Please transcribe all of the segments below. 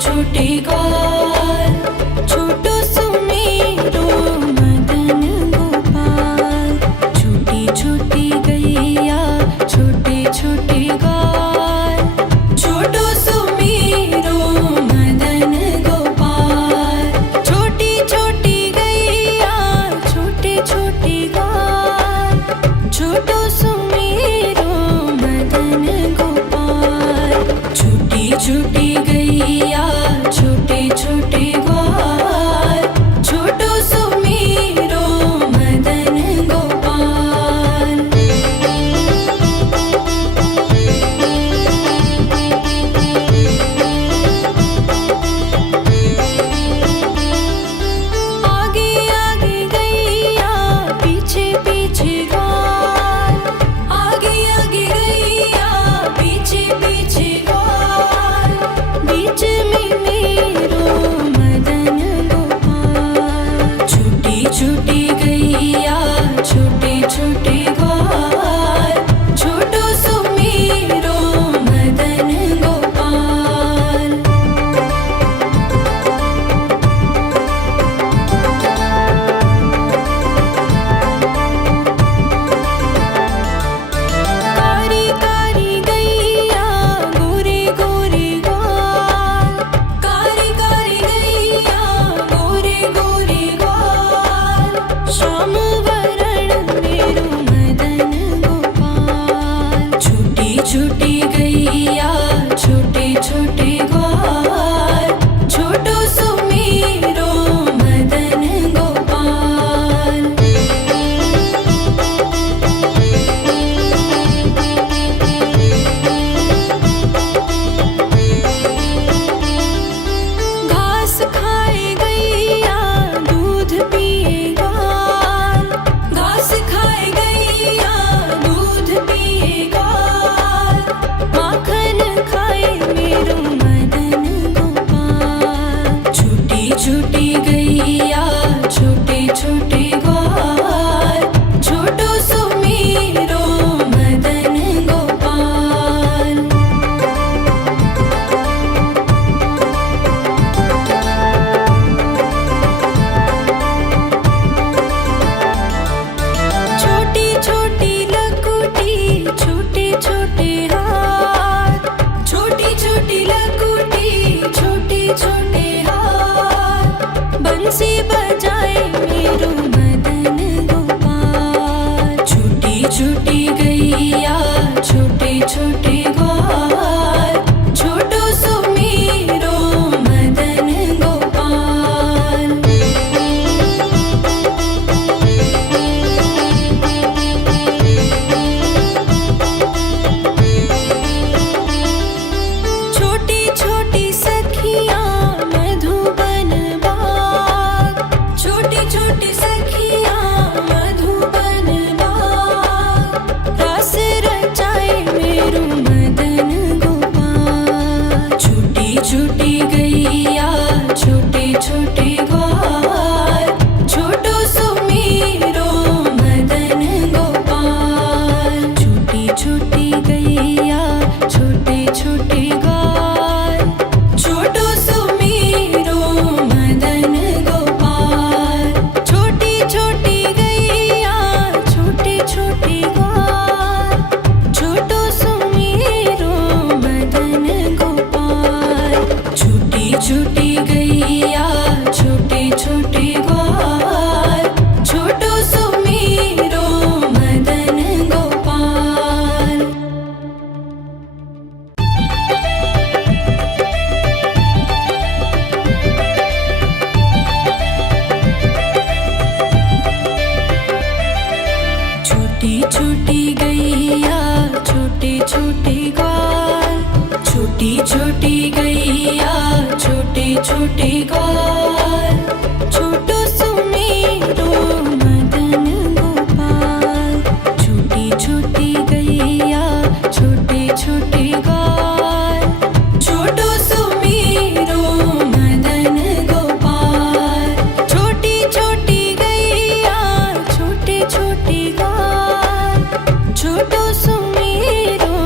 छोटे ग्वाल, छोटो सुमेरो मदन गोपाल। छोटी छोटी गैया छोटे छोटे ग्वाल, छोटो सुमेरो मदन गोपाल। छोटी छोटी गैया छोटे छोटे ग्वाल, छोटो सुमेरो मदन गोपाल। छोटी छोटी गैया छोटे छोटे ग्वाल, छोटो सुमेरो मदन गोपाल। आगे आगे गैया पीछे पीछे ग्वाल, आगे आगे गैया पीछे पीछे ग्वाल। बीच में मेरो मदन गोपाल। छोटी छोटी गैया छोटे छोटे ग्वाल, छोटो सुमेरो मदन गोपाल। कारी कारी गैया गोरे गोरे ग्वाल, कारी कारी गैया गोरे गोरे ग्वाल। श्याम वरण मेरो मदन गोपाल। छोटी छोटी गैया छोटे छोटे ग्वाल, छोटो सुमेरो मदन गोपाल। घास खाए गैया दूध पिए ग्वाल, घास खाए गैया दूध पिए ग्वाल। माखन खाए मेरो मदन गोपाल। छोटी छोटी गैया छोटे छोटे ग्वाल, छोटो सुमेरो मदन गोपाल। छोटी छोटी लकुटी छोटे छोटे हाथ, छोटी छोटी लकुटी छोटे छोटे हाथ। बंसी बजाए मेरो मदन गोपाल। छोटी छोटी गैया छोटे छोटे ग्वाल, छोटो सुमेरो मदन गोपाल। छोटी छोटी सखियाँ मधुबन बाग, छोटी छोटी सखियाँ मधुबन बाग। रस रचाए मेरो मदन गोपाल। छोटी छोटी गैया छोटे छोटे ग्वाल, छोटो सुमेरो मदन गोपाल। छोटी छोटी गैया छोटे छोटे ग्वाल, छोटो सुमेरो मदन गोपाल। छोटी छोटी गैया छोटे छोटे ग्वाल, छोटो सुमेरो मदन गोपाल। छोटी छोटी गैया छोटे छोटे ग्वाल, छोटो सुमेरो मदन गोपाल। छोटी छोटी गैया छोटे छोटे ग्वाल, छोटो सुमेरो मदन गोपाल। छोटी छोटी गैया छोटे छोटे ग्वाल, छोटो सुमेरो मदन गोपाल। छोटी छोटी गैया छोटे छोटे ग्वाल, छोटो सुमेरो मदन गोपाल। छोटी छोटी गैया छोटे छोटे ग्वाल, छोटी छोटी गैया छोटे छोटे ग्वाल, छोटो सुमेरो मदन गोपाल। छोटी छोटी गैया छोटे छोटे ग्वाल, छोटो सुमेरो मदन गोपाल। छोटी छोटी गैया छोटे छोटे ग्वाल, छोटो सुमेरो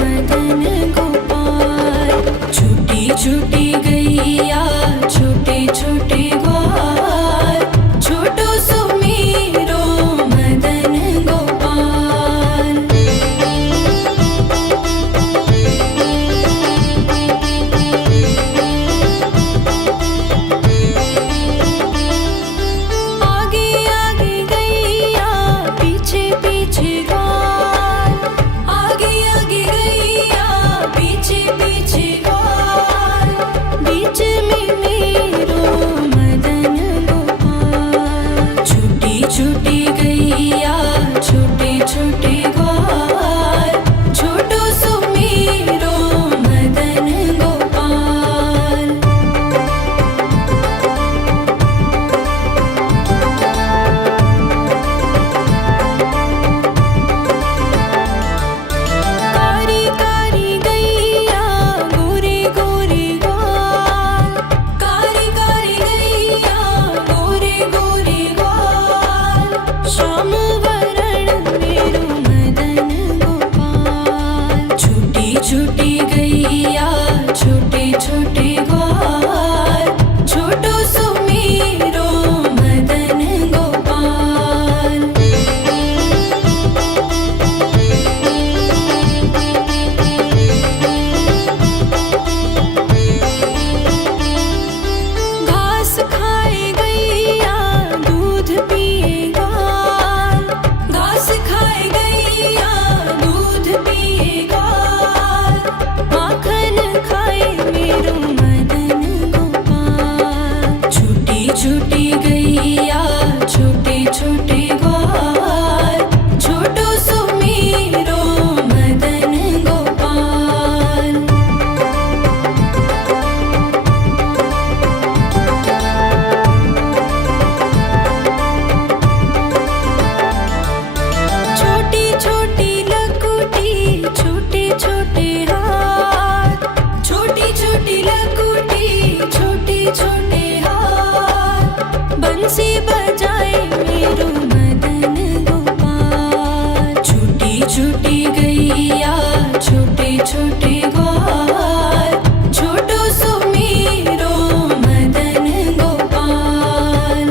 मदन गोपाल। छोटे ग्वाल, छोटो सुमीरो मदन गोपाल।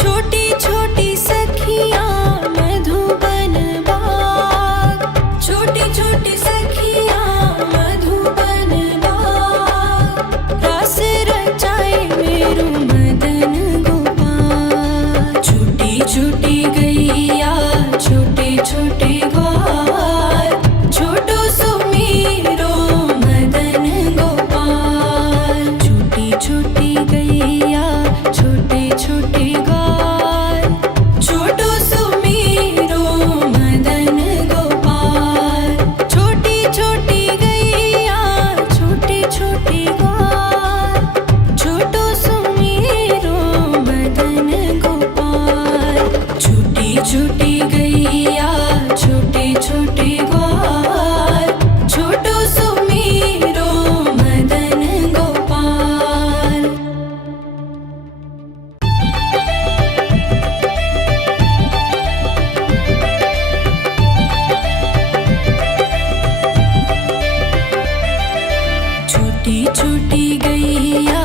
छोटी छोटी सखियाँ मधुबन बाग, छोटी छोटी सखियाँ मधुबन बाग, रास रचाए मेरो मदन गोपाल। छोटी छोटी गैया छोटे छोटे ग्वाल, छोटो सुमीरो मदन गोपाल। छोटी छोटी गैया छोटे छोटे ग्वाल, छोटो सुमीरो मदन गोपाल। छोटी छोटी गैया छोटे छोटे ग्वाल, छोटो सुमीरो मदन गोपाल। छोटी छोटी गैया छोटे छोटे ग्वाल, छोटो सुमीरो मदन गोपाल। छोटी छोटी गैया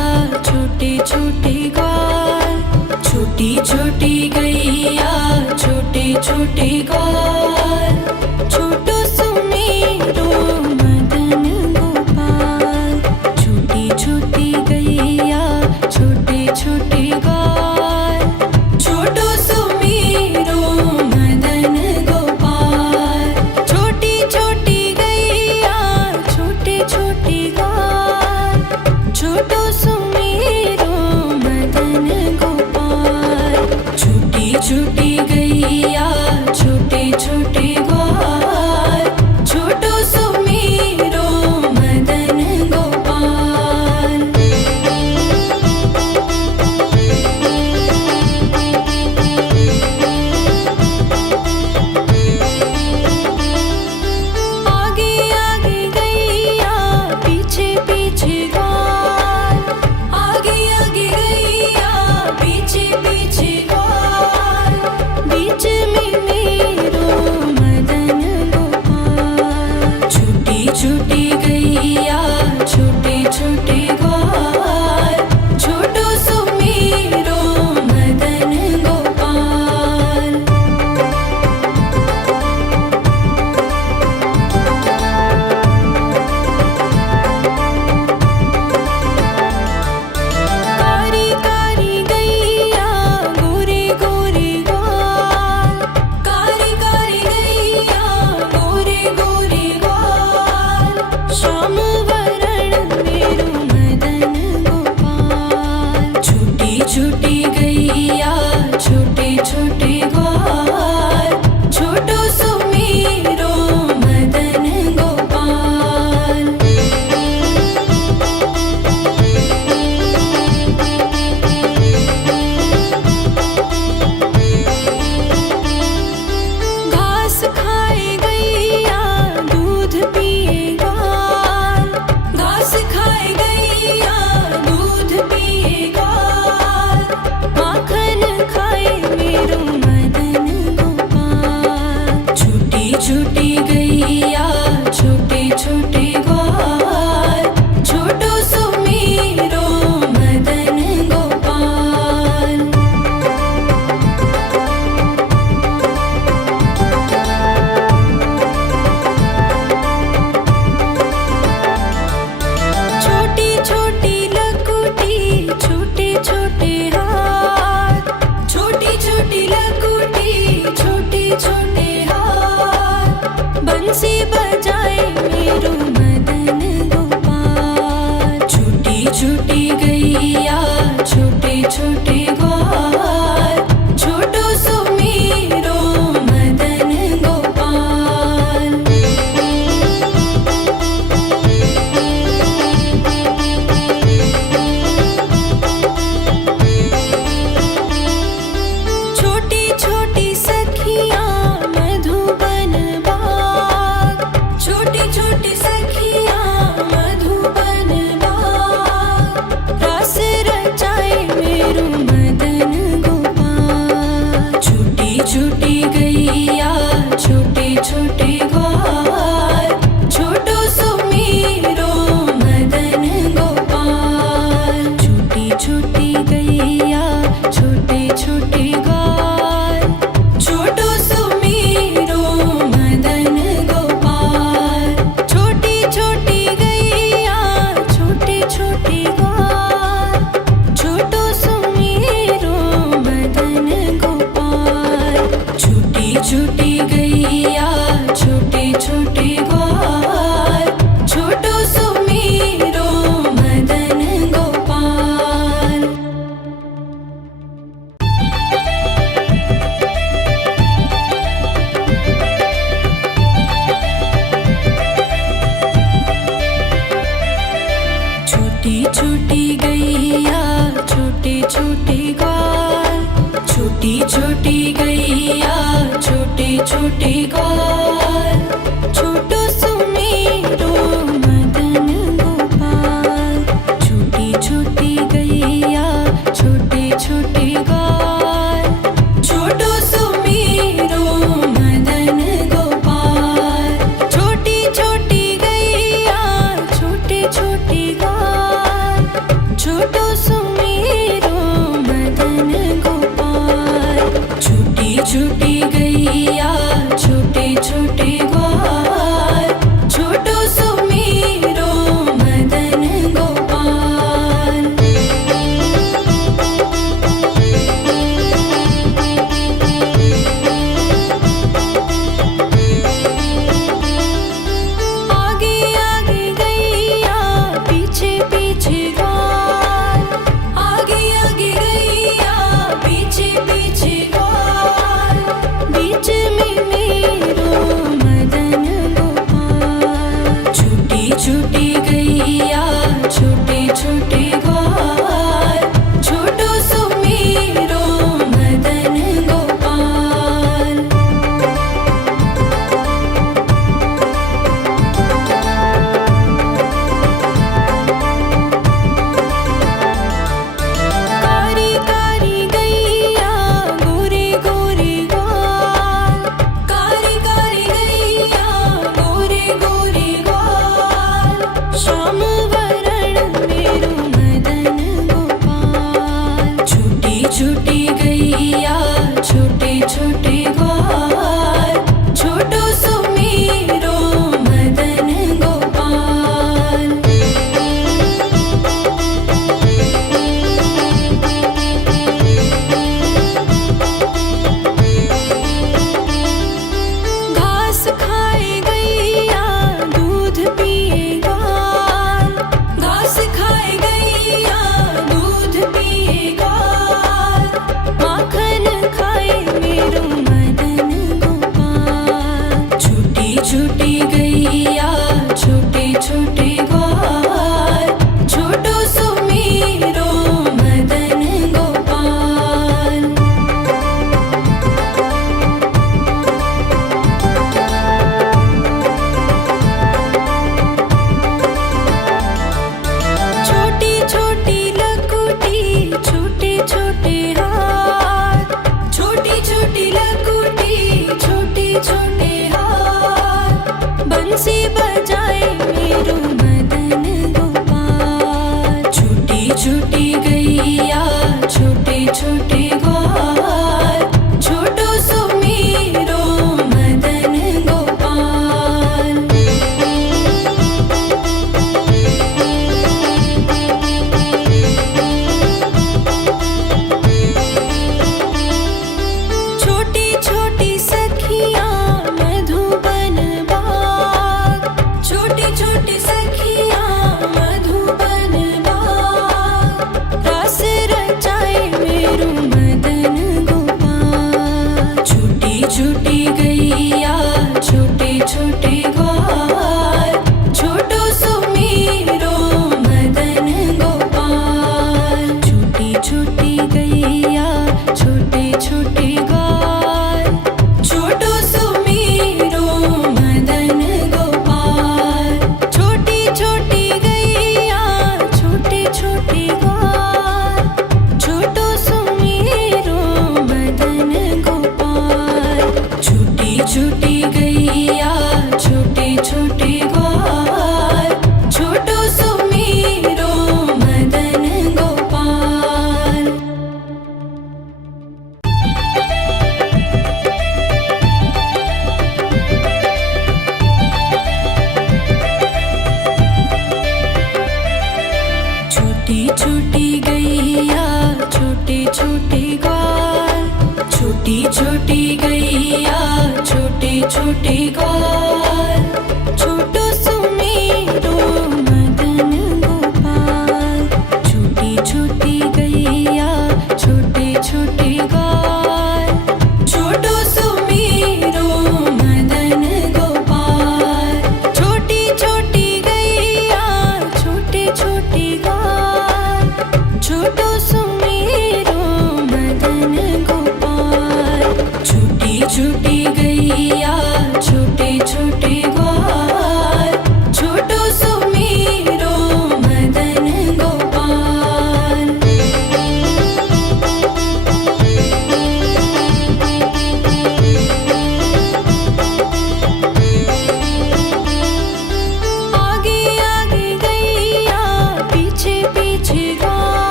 छोटे छोटे ग्वाल, छोटी छोटी गैया छोटे छोटे ग्वाल, छोटो सुमीरो मदन गोपाल। छोटी छोटी गैया छोटे छोटे ग्वाल, छोटो सुमीरो मदन गोपाल। छोटी छोटी गैया छोटे छोटे ग्वाल, छोटो सुमीरो मदन गोपाल। छोटी छोटी गैया छोटे छोटे ग्वाल, छोटो सुमीरो मदन गोपाल। आगे आगे गैया पीछे पीछे ग्वाल, आगे आगे गैया पीछे पीछे ग्वाल, बीच में मेरो मदन गोपाल। छोटी छोटी गैया छोटे छोटे ग्वाल, छोटो सुमीरो मदन गोपाल। कारी कारी गैया गोरे गोरे ग्वाल, कारी कारी गैया गोरे गोरे ग्वाल, श्याम वरण मेरो मदन गोपाल। छोटी छोटी गैया छोटे छोटे ग्वाल, छोटो सुमीरो मदन गोपाल। घास खाए गैया दूध पिए ग्वाल, घास खाए गैया दूध पिए ग्वाल, माखन छोटे ग्वाल, छोटो सुमेरो मदन गोपाल। छोटी छोटी गैया छोटे छोटे ग्वाल, छोटो सुमेरो मदन गोपाल। छोटी छोटी गैया छोटे छोटे ग्वाल, छोटो सुमेरो मदन गोपाल। छोटी छोटी गैया छोटे छोटे ग्वाल, छोटो सुमेरो मदन गोपाल। आगे आगे गैया पीछे पीछे ग्वाल, आगे आगे गैया पीछे पीछे ग्वाल। बीच में मेरो मदन गोपाल। छोटी छोटी गैया छोटे छोटे ग्वाल, छोटो सुमेरो मदन गोपाल। कारी कारी गैया गोरे गोरे ग्वाल, कारी कारी गैया गोरे गोरे ग्वाल। श्याम वरण मेरो मदन गोपाल। छोटी छोटी गैया छोटे छोटे ग्वाल, छोटो सुमेरो मदन गोपाल। घास खाए गैया दूध पिए ग्वाल, घास खाए गैया दूध पिए ग्वाल। माखन खाए मेरो मदन गोपाल। छोटी छोटी गैया छोटे छोटे ग्वाल, छोटो सुमेरो मदन गोपाल। छोटी छोटी लकुटी छोटे छोटे हाथ, छोटी छोटी लकुटी छोटे छोटे हाथ। बंसी बजाए मेरो मदन गोपाल। छोटी छोटी गैया छोटे छोटे ग्वाल, छोटो सुमेरो मदन गोपाल। छोटी छोटी सखियाँ मधुबन बाग, छोटी छोटी सखियाँ मधुबन बाग। रास रचाए मेरो मदन गोपाल। छोटी छोटी गैया छोटे छोटे ग्वाल, छोटो सुमेरो मदन गोपाल। छोटी छोटी गैया छोटे छोटे ग्वाल, छोटो सुमेरो मदन गोपाल। छोटी छोटी गैया छोटे छोटे ग्वाल, छोटो सुमेरो मदन गोपाल। छोटी छोटी गैया छोटे छोटे ग्वाल, छोटो सुमेरो मदन गोपाल। छोटी छोटी गैया छोटे छोटे ग्वाल, छोटी छोटी गैया छोटे छोटे ग्वाल। छोटो सुमेरो मदन गोपाल। छोटी छोटी गैया छोटे छोटे ग्वाल, छोटो सुमेरो मदन गोपाल। छोटी छोटी गैया छोटे छोटे ग्वाल, छोटो सुमेरो मदन गोपाल। छोटी छोटी गैया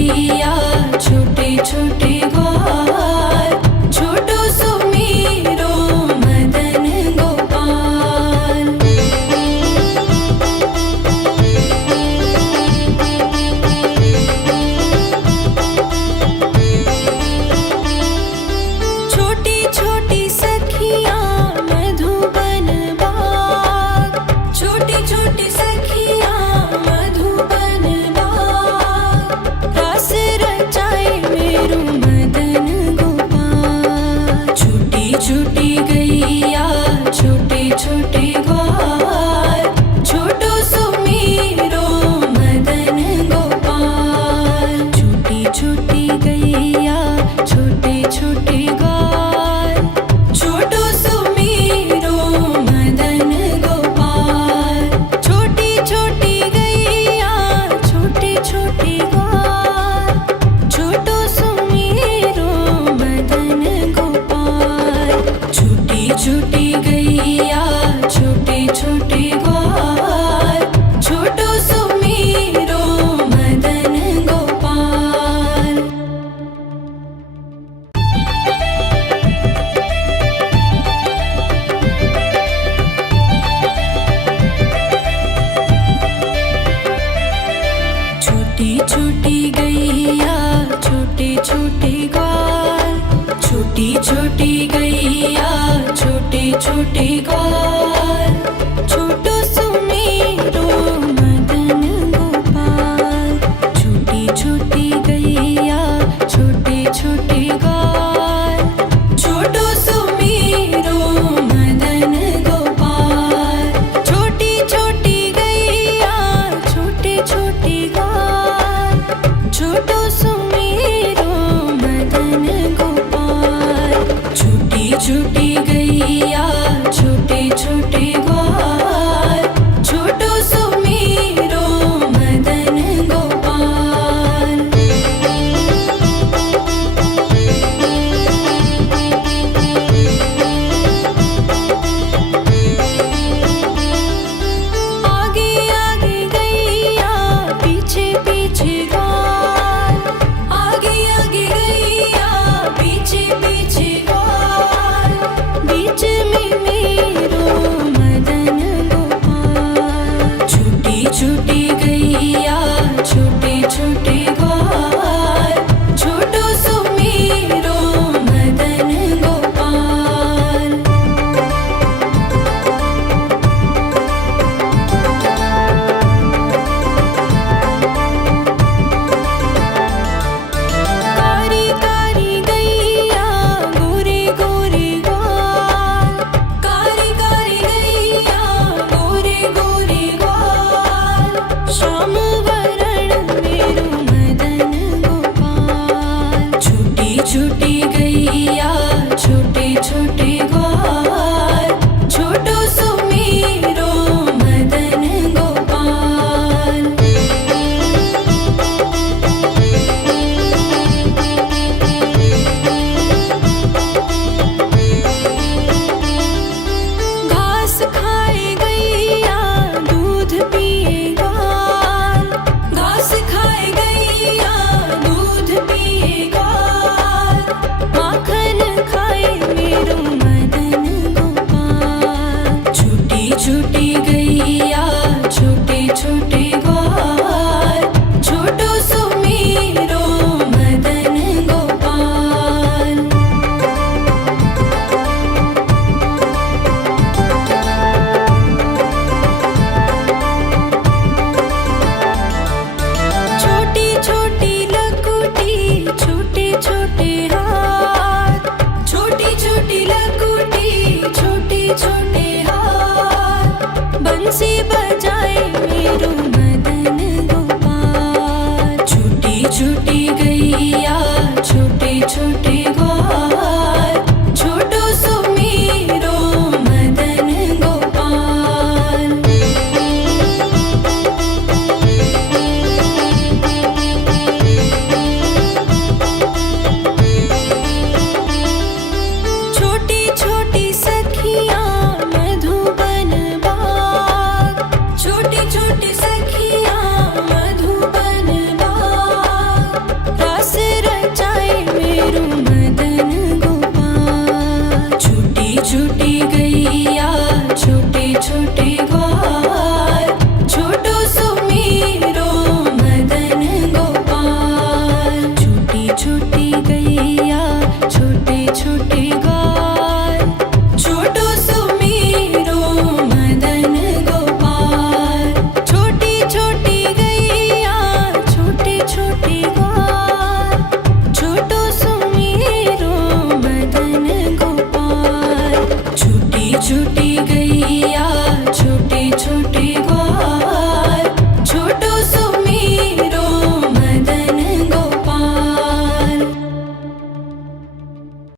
गैया छोटे छोटे ग्वाल छोटो सुमीरो मदन गोपाल। छोटी छोटी सखियाँ मधुबन बाग छोटी छोटी सखियाँ मधुबन बाग रास रचाए मेरो मदन गोपाल। छोटी छोटी गैया छोटे छोटे ग्वाल छोटो सुमीरो मदन गोपाल। छोटी छोटी गैया छोटे छोटे ग्वाल छोटो सुमीरो मदन गोपाल। छोटी छोटी गैया छोटे छोटे ग्वाल छोटो सुमीरो मदन गोपाल। छोटी छोटी गैया छोटे छोटे ग्वाल छोटो सुमीरो मदन गोपाल। छोटी छोटी गैया छोटे छोटे ग्वाल छोटी छोटी गैया छोटे छोटे ग्वाल